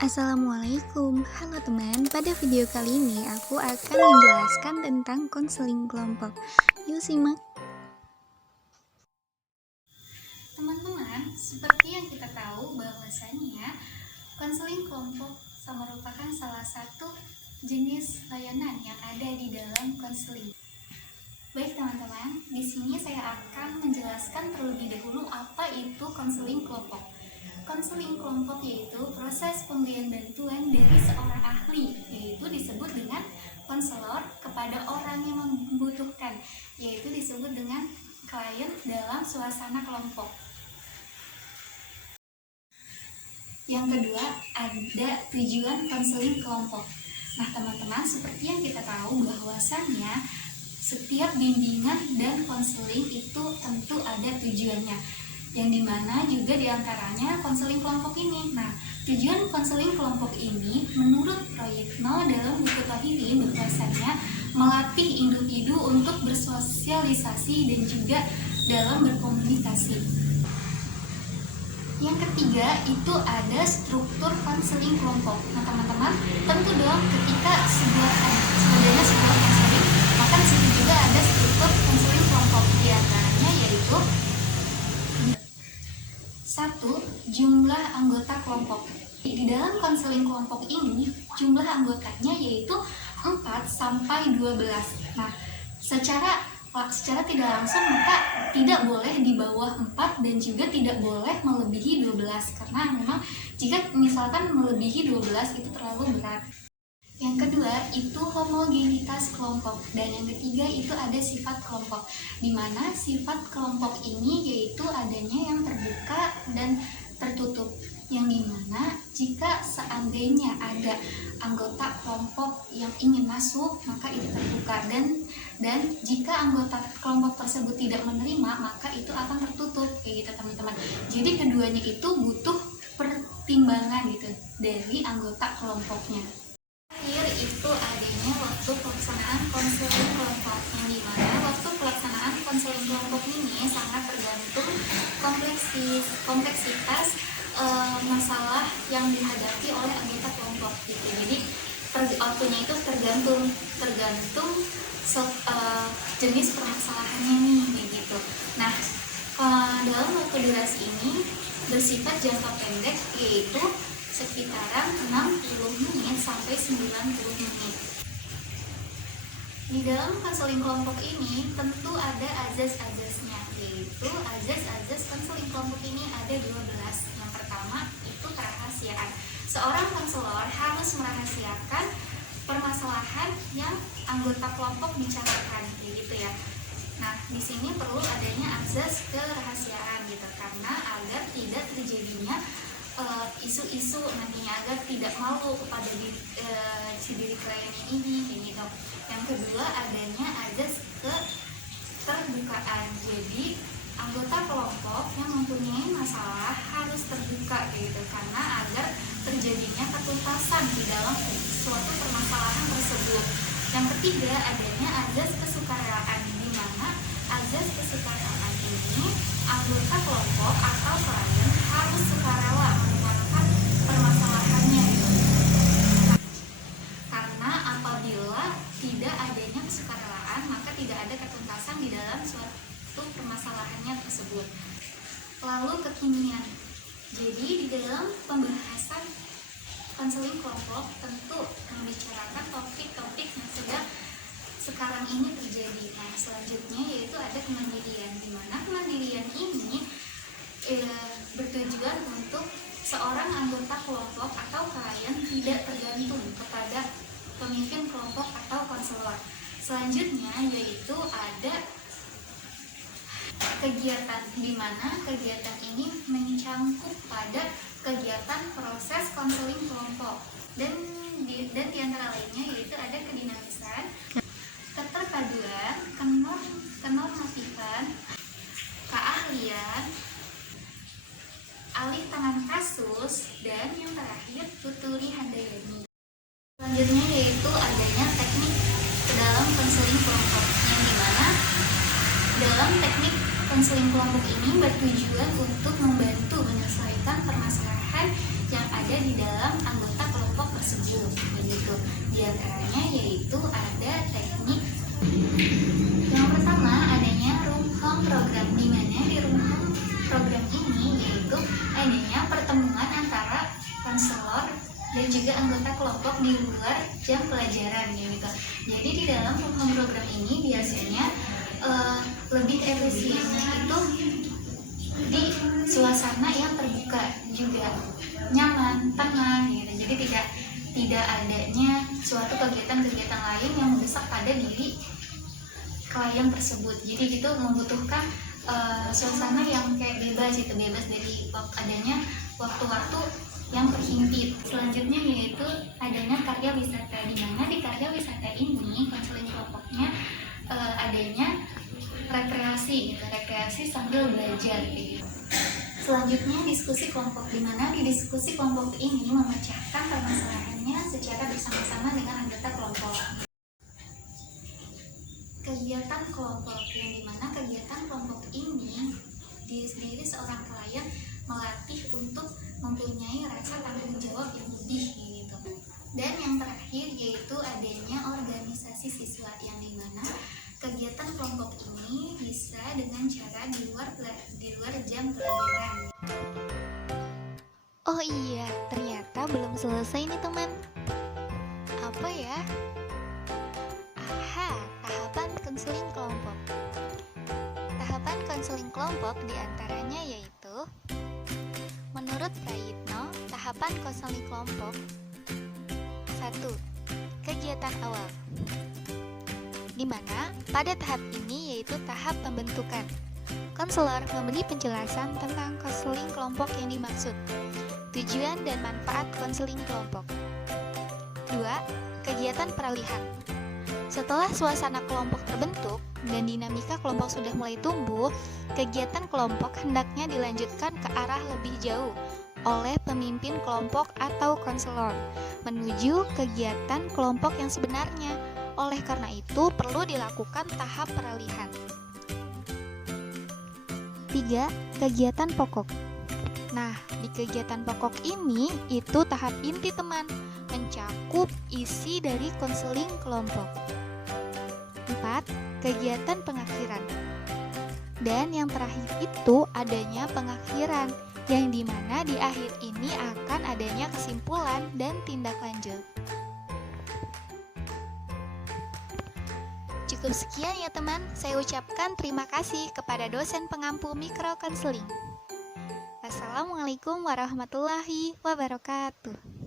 Assalamualaikum, halo teman. Pada video kali ini aku akan menjelaskan tentang konseling kelompok. Yuk simak. Teman-teman, seperti yang kita tahu bahwasanya konseling kelompok merupakan salah satu jenis layanan yang ada di dalam konseling. Baik teman-teman, di sini saya akan menjelaskan terlebih dahulu apa itu konseling kelompok. Konseling kelompok yaitu proses pemberian bantuan dari seorang ahli, yaitu disebut dengan konselor kepada orang yang membutuhkan, yaitu disebut dengan klien dalam suasana kelompok. Yang kedua, ada tujuan konseling kelompok. Nah teman-teman, seperti yang kita tahu bahwasannya setiap bimbingan dan konseling itu tentu ada tujuannya, yang dimana juga diantaranya konseling kelompok ini. Nah, tujuan konseling kelompok ini menurut Proyekno dalam buku Tohiri bahwasanya melatih individu untuk bersosialisasi dan juga dalam berkomunikasi. Yang ketiga itu ada struktur konseling kelompok. Nah teman-teman, tentu dong ketika sebuah konseling, maka di situ juga ada struktur konseling kelompok. Di antaranya yaitu 1. Jumlah anggota kelompok. Di dalam konseling kelompok ini jumlah anggotanya yaitu 4 sampai 12. Nah, secara tidak langsung maka tidak boleh di bawah 4 dan juga tidak boleh melebihi 12, karena memang jika misalkan melebihi 12 itu terlalu berat. Yang kedua itu homogenitas kelompok, dan yang ketiga itu ada sifat kelompok, di mana sifat kelompok ini yaitu adanya yang terbuka dan tertutup, yang dimana jika seandainya ada anggota kelompok yang ingin masuk maka itu terbuka, dan jika anggota kelompok tersebut tidak menerima maka itu akan tertutup, kayak gitu teman-teman. Jadi keduanya itu butuh pertimbangan gitu dari anggota kelompoknya. Terakhir itu adanya waktu pelaksanaan konseling kelompok, yang dimana waktu pelaksanaan konseling kelompok ini sangat tergantung kompleksitas masalah yang dihadapi oleh anggota kelompok gitu. Jadi waktunya itu tergantung jenis permasalahannya nih gitu. Nah, dalam waktu durasi ini bersifat jangka pendek, yaitu sekitaran 60 menit sampai 90 menit. Di dalam konseling kelompok ini tentu ada azas-azasnya, yaitu azas-azas konseling kelompok ini ada 12. Yang pertama itu kerahasiaan. Seorang konselor harus merahasiakan permasalahan yang anggota kelompok bicarakan, gitu ya. Nah, di sini perlu adanya azas kerahasiaan gitu, karena agar tidak terjadinya isu-isu nantinya, agar tidak malu kepada diri kliennya ini, kayak gitu. Yang kedua adanya azas keterbukaan. Jadi anggota kelompok yang mempunyai masalah harus terbuka, kayak gitu, karena agar terjadinya ketuntasan di dalam suatu permasalahan tersebut. Yang ketiga adanya azas kesukaraan, di mana azas kesukaraan ini anggota kelompok atau klien harus sukarela menuangkan permasalahannya gitu. Karena apabila tidak adanya kesukarelaan maka tidak ada ketuntasan di dalam suatu permasalahannya tersebut. Lalu kekinian. Jadi di dalam pembahasan konseling kelompok tentu membicarakan topik-topik yang sedang sekarang ini terjadi. Nah, selanjutnya yaitu ada kemandirian, di mana kemandirian ini bertujuan untuk seorang anggota kelompok atau klien tidak tergantung kepada pemimpin kelompok atau konselor. Selanjutnya yaitu ada kegiatan, di mana kegiatan ini mencangkup pada kegiatan proses konseling kelompok, dan di antara lainnya yaitu ada kedinamisan, keterpaduan, kenormatifan, keahlian, alih tangan kasus, dan yang terakhir tuturi handayani. Selanjutnya yaitu adanya teknik dalam konseling kelompok, yang dimana dalam teknik konseling kelompok ini bertujuan untuk membantu menyelesaikan permasalahan yang ada ada di dalam anggota kelompok tersebut begitu. Di antaranya yaitu ada teknik yang pertama adanya room home program, di mana di room home program ini yaitu adanya pertemuan antara konselor dan juga anggota kelompok di luar jam pelajaran gitu. Jadi di dalam room home program ini biasanya lebih efisiennya itu di suasana yang terbuka juga nyaman, tenang gitu. Jadi tidak adanya suatu kegiatan-kegiatan lain yang mendesak pada diri klien tersebut. Jadi itu membutuhkan suasana yang kayak bebas dari adanya waktu-waktu yang terhimpit. Selanjutnya yaitu adanya karya wisata, di mana di karya wisata ini konseling kelompoknya adanya rekreasi sambil belajar gitu. Selanjutnya diskusi kelompok, di mana di diskusi kelompok ini memecahkan permasalahannya secara bersama-sama dengan anggota kelompok. Kegiatan kelompok, yang dimana kegiatan kelompok ini diri seorang klien melatih untuk mempunyai rasa tanggung jawab yang lebih gitu. Dan yang terakhir yaitu adanya organisasi siswa, yang dimana kegiatan kelompok ini bisa dengan cara di luar jam pelajaran. Oh iya, ternyata belum selesai nih teman. Apa ya? Aha, tahapan konseling kelompok. Tahapan konseling kelompok diantaranya yaitu: menurut Prayitno, tahapan konseling kelompok 1. Kegiatan awal, di mana pada tahap ini yaitu tahap pembentukan. Konselor memberi penjelasan tentang konseling kelompok yang dimaksud, tujuan dan manfaat konseling kelompok. 2. Kegiatan peralihan. Setelah suasana kelompok terbentuk dan dinamika kelompok sudah mulai tumbuh, kegiatan kelompok hendaknya dilanjutkan ke arah lebih jauh oleh pemimpin kelompok atau konselor menuju kegiatan kelompok yang sebenarnya. Oleh karena itu, perlu dilakukan tahap peralihan. 3. Kegiatan pokok. Nah, di kegiatan pokok ini itu tahap inti teman, mencakup isi dari konseling kelompok. 4. Kegiatan pengakhiran. Dan yang terakhir itu adanya pengakhiran, yang dimana di akhir ini akan adanya kesimpulan dan tindak lanjut. Cukup sekian ya teman, saya ucapkan terima kasih kepada dosen pengampu mikro konseling. Wassalamualaikum warahmatullahi wabarakatuh.